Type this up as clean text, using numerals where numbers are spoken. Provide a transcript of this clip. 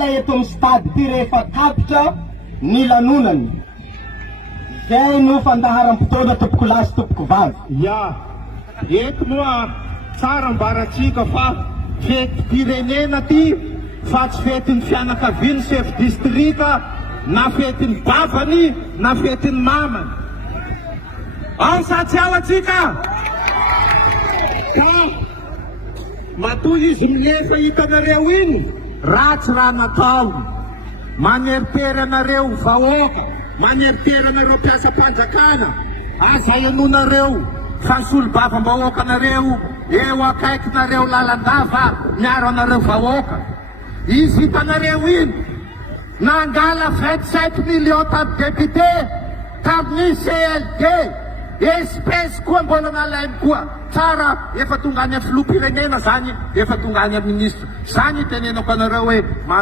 miala eto amin'ny stady ty rehefa tapitra ny lanonany. Zay no fandaharam-potoana tompoko lahy sy tompoko vavy. Ya, eto moa tsara ambaratsika fa fety pirenena ty, fa tsy fetin'ny fianakaviany chef distrika, na fetin'ny babany, na fetin'ny mamany. Ao sa tsy ao atsika? Ka matoy izy milefa hitanareo iny, ratsy raha natao. Maneritery anareo vahoaka, maneritery anareo mpiasam-panjakana, aza ianonareo fahasolom-bavam-bahoaka anareo eo akaikinareo lalandava miaro anareo vahoaka. Izy hitanareo iny nangala 27 millions tamin'ny député, tamin'ny CLD, espèce koa mbola nalainy koa. Tsara efa tonga any amin'ny filoham-pirenena zany, efa tonga any amin'ny ministra. Zany tenenako anareo hoe